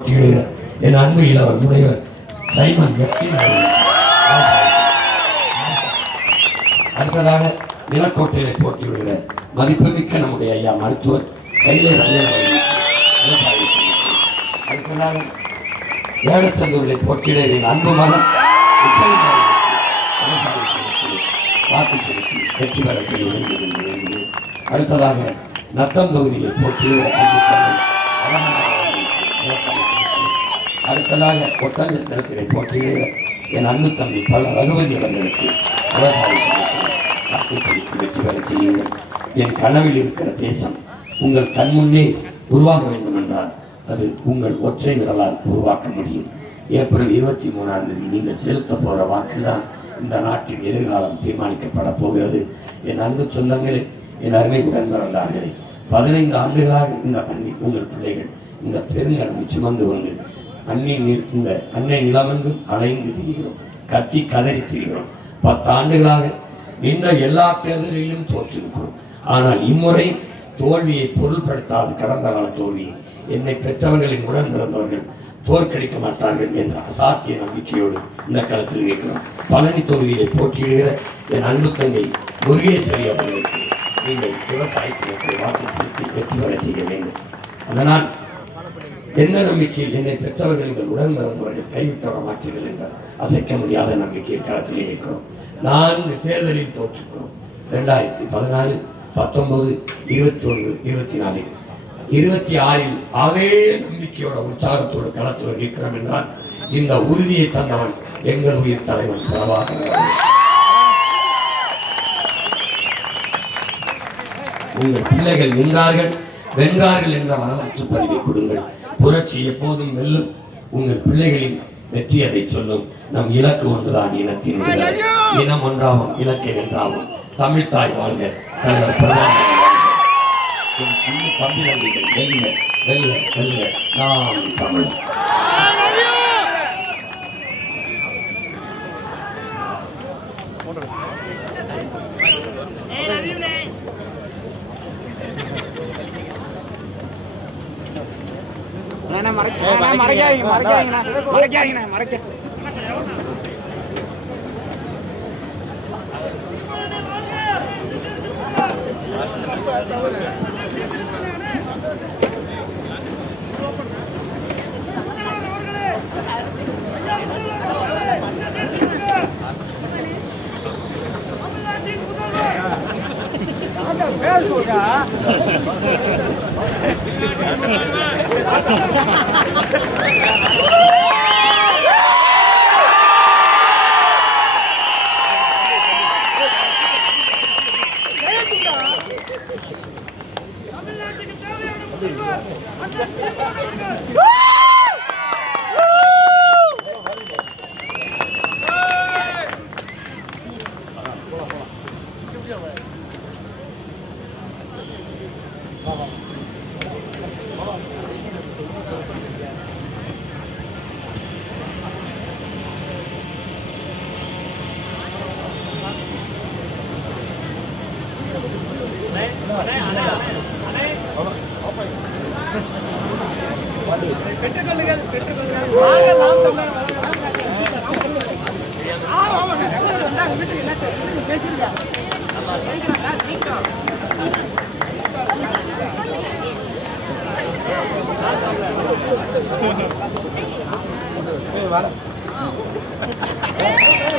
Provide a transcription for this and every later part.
என் அன்பு இளவர் முனைவர் Simon Justin அடுத்ததாக நிலக்கோட்டையில போட்டியிடுகிற மதிப்புமிக்க நம்முடைய ஐயா மருத்துவர் கையிலே விவசாயி. அடுத்ததாக வேடச்சந்தூரிலே போட்டியிடுகிற என் அன்பு மகன் விவசாய வாக்கு செலுத்தி வெற்றி பெற செய்ய வேண்டும். அடுத்ததாக நத்தம் தொகுதியிலே போட்டியிடுகிற அன்பு தந்தை அடுத்ததாக ஒட்டஞ்சத்திரத்திலே போட்டியிடுகிற என் அன்பு தம்பி பல ரகுபதி அவர்களுக்கு விவசாய வாக்கு செலுத்தி வெற்றி பெற செய்யுங்கள். என் கனவில் இருக்கிற தேசம் உங்கள் கண்முன்னே உருவாக வேண்டும் என்றால் அது உங்கள் ஒற்றை விரலால் உருவாக்க முடியும். ஏப்ரல் 23 நீங்கள் செலுத்த போகிற வாக்குதான் இந்த நாட்டின் எதிர்காலம் தீர்மானிக்கப்பட போகிறது. என் அன்பு சொந்தங்களே, என் அருமை உடன் பிறந்தார்களே, 15 ஆண்டுகளாக இந்த உங்கள் பிள்ளைகள் இந்த பெருங்கடமை சுமந்து கொண்டு இந்த அன்னை நிலமெங்கும் அலைந்து திரிகிறோம், கத்தி கதறி திரிகிறோம். 10 ஆண்டுகளாக நின்ற எல்லா தேர்தலிலும் தோற்றிருக்கிறோம். ஆனால் இம்முறை தோல்வியை பொருள்படுத்தாத கடந்த கால தோல்வியை என்னை பெற்றவர்களின் உடன் பிறந்தவர்கள் தோற்கடிக்க மாட்டார்கள் என்ற அசாத்திய நம்பிக்கையோடு இந்த களத்தில் இருக்கிறோம். பழனி தொகுதியை போட்டியிடுகிற என் அன்பு தங்கை முருகேஸ்வரி அவர்களுக்கு நீங்கள் விவசாய சின்னத்தை வாக்கு செலுத்தி வெற்றி பெற செய்ய வேண்டும். அதனால் என்ன நம்பிக்கையில் என்னை பெற்றவர்கள் உடன் பிறந்தவர்கள் கைவிட்டவர மாற்றீர்கள் என்ற அசைக்க முடியாத நம்பிக்கையில் களத்தில் இருக்கிறோம். 4 தேர்தலில் தோற்றுக்கிறோம். 2016, 19, 21, 24, 26 அதே நம்பிக்கையோட உற்சாகத்தோடு களத்தோடு நிற்கிறோம் என்றால் இந்த உறுதியை தந்தவன் எங்கள் உயிர் தலைவன் பிரபாகரன். உங்கள் பிள்ளைகள் நின்றார்கள், வென்றார்கள் என்ற வரலாற்று பதிவை கொடுங்கள். புரட்சி எப்போதும் வெல்லும். உங்கள் பிள்ளைகளின் வெற்றி அதை சொல்லும். நம் இலக்கு ஒன்றுதான், இனத்தின் விடுதலை. இனம் ஒன்றாகும், இலக்கை வென்றாகும். தமிழ் தாய் வாழ்க, தலைவர் பிரபாகரன் தம்பி தம்பிகள் வெல்ல வெல்ல வெல்ல நாம் தமிழ்.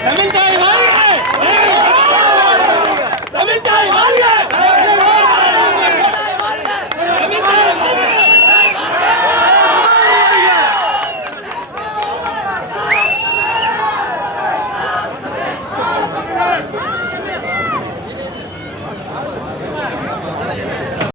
தமிழ் தாய் வாழ்க!